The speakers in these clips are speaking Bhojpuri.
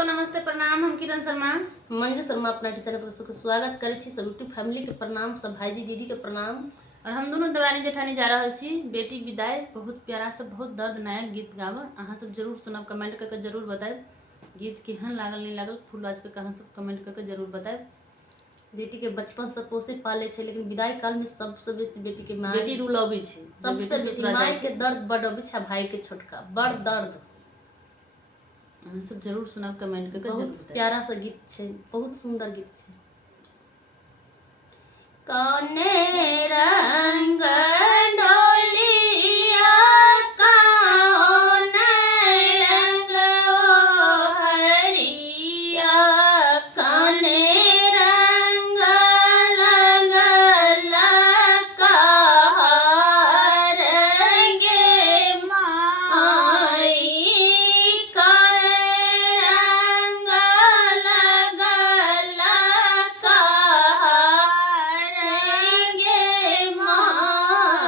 दोस्तों नमस्ते प्रणाम। हम किरण शर्मा मंजू शर्मा अपना चैनल पर सबको स्वागत करे छी। सब यूट्यूब फैमिली के प्रणाम, सब भाईजी दीदी के प्रणाम। और हम दोनों दरानी जेठानी जा रहा छी बेटी विदाई। बहुत प्यारा सब बहुत दर्दनायक गीत गाब। अहाँ सब जरूर सुनब, कमेंट करके जरूर बताएब गीत केहन लागल नहीं लागल। फुल आज के अहाँ सब कमेंट करके जरूर बताएब। बेटी के बचपन से पोसे पाले छे, लेकिन विदाई काल में सबसे बेसी बेटी के माय बेटी रुलबी छे। सबसे बेटी माय के दर्द बड़ अबै छै, भाई के छोटका बड़ दर्द। अहाँ सब जरूर सुनब, कमेंट करके जरूर बहुत प्यारा सा गीत छे, बहुत सुंदर गीत छे। कने रंग डोलिया कौन रंग हरिया, कने रंग लगल कहर गे माई, कने रंग लगल कहर गे माई।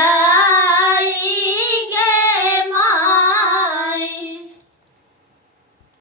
जा